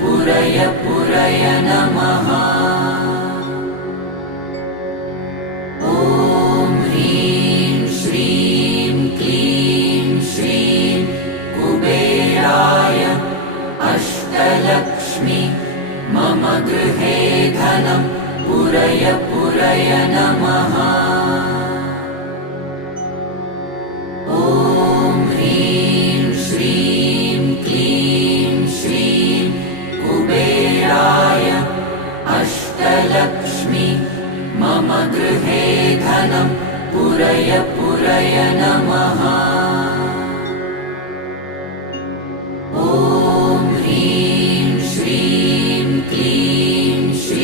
पुरय पुरय नमः। ॐ ह्रीं श्रीं क्लीं श्रीं कुबेराय अष्टलक्ष्मी मम गृहे धनं पुरय पुरय नमः। ॐ ह्रीं श्रीं क्लीं श्रीं कुबेराय अष्टलक्ष्मी मम गृहे धनं पुरय पुरय नमः।